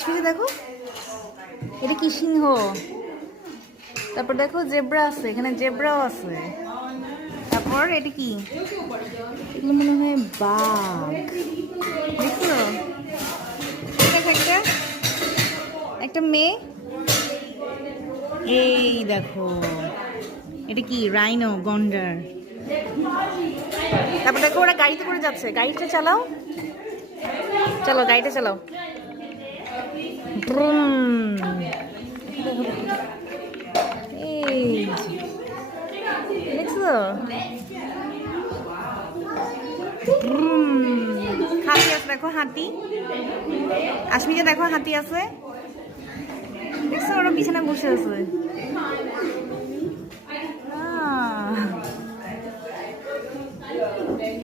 আসলে দেখো এটা কি সিংহ, তারপর দেখো জেব্রা আছে, এখানে জেব্রাও আছে। তারপর এটা কি, এগুলো মনে হয় বাঘ, দেখছো? দেখো একটা একটা মেয়ে, এই দেখো এটা কি রাইনো গন্ডার। তারপর দেখো ওরা গাড়িতে করে যাচ্ছে, গাড়িটা চালাও, চলো গাড়িটা চালাও। ব্রুম। এই দেখছো, হাতি আছে দেখো, হাতি। আশমিকে দেখো হাতি আছে, দেখছো ওরা পিছনে বসে আছে।